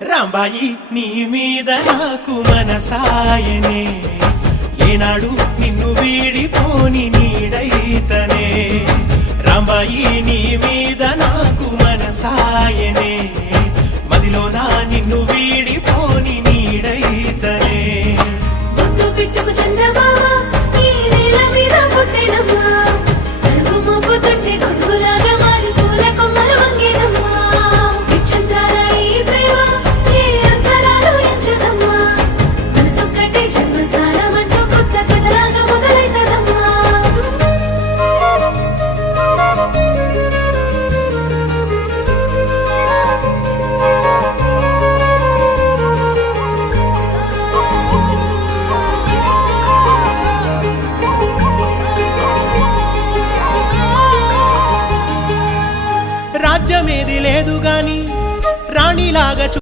రాంబాయి నీ మీద నాకు మనసాయనే ఏనాడు నిన్ను వీడిపోని నీడైతనే రాంబాయి నీ మీద నాకు మనసాయనే మదిలోన నిన్ను వీడిపోని నీడైతనే బొట్టు పెట్టుకు చందమామ ఈ నేల మీద పుట్టినమ్మా అడుగు మోపు తొట్టి గొడుగులాగా మారి పూల కొమ్మలు వంగేనమ్మా నిశ్చంద్రాల ఈ ప్రేమ ఏ అంతరాలు ఎంచదమ్మా మనసొక్కటి జన్మస్థానం అంటూ కొత్త కథలాగా మొదలైతదమ్మా రాజ్యమేది లేదు గాని రాణిలాగా